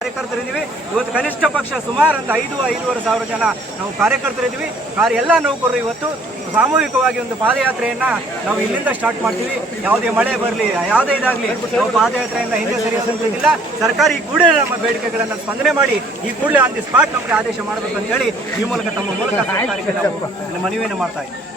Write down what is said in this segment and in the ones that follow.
ಕಾರ್ಯಕರ್ತರಿದ್ದೀವಿ. ಇವತ್ತು ಕನಿಷ್ಠ ಪಕ್ಷ ಸುಮಾರು ಅಂತ ಐದು, ಐದೂವರೆ ಸಾವಿರ ಜನ ನಾವು ಕಾರ್ಯಕರ್ತರಿದ್ದೀವಿ. ಕಾರ್ಯ ಎಲ್ಲ ನೌಕರರು ಇವತ್ತು ಸಾಮೂಹಿಕವಾಗಿ ಒಂದು ಪಾದಯಾತ್ರೆಯನ್ನ ನಾವು ಇಲ್ಲಿಂದ ಸ್ಟಾರ್ಟ್ ಮಾಡ್ತೀವಿ. ಯಾವುದೇ ಮಳೆ ಬರಲಿ, ಯಾವುದೇ ಇದಾಗಲಿ, ನಾವು ಪಾದಯಾತ್ರೆಯಿಂದ ಹಿಂದೆ ಸರಿಯೋದಿಲ್ಲ ಸರ್ಕಾರ ಈ ಕೂಡಲೇ ನಮ್ಮ ಬೇಡಿಕೆಗಳನ್ನು ಸ್ಪಂದನೆ ಮಾಡಿ, ಈ ಕೂಡಲೇ ಆನ್ ದಿ ಸ್ಪಾಟ್ ನಮಗೆ ಆದೇಶ ಮಾಡಬೇಕು ಅಂತ ಹೇಳಿ ಈ ಮೂಲಕ ತಮ್ಮ ಮೂಲಕ ಮನವಿಯನ್ನು ಮಾಡ್ತಾ ಇದ್ದೀವಿ.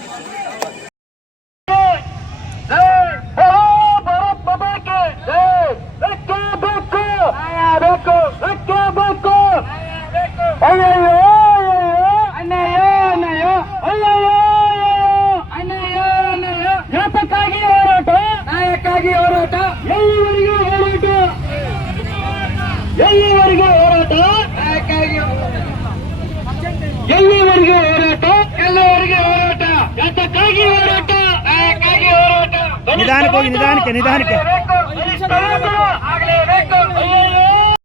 ನಾಯಕ್ಕಾಗಿ ಹೋರಾಟ. ಎಲ್ಲಿವರೆಗೂ ಹೋರಾಟ. ಎಲ್ಲಿವರೆಗೂ ಹೋರಾಟ. ನಾಯಕ್ಕಾಗಿ ಎಲ್ಲಿವರೆಗೂ ಹೋರಾಟ. ಎಲ್ಲವರೆಗೂ ಹೋರಾಟ. ಹೋರಾಟ. ನಿಧಾನಕ್ಕೆ ಹೋಗಿ, ನಿಧಾನಕ್ಕೆ, ನಿಧಾನಕ್ಕೆ.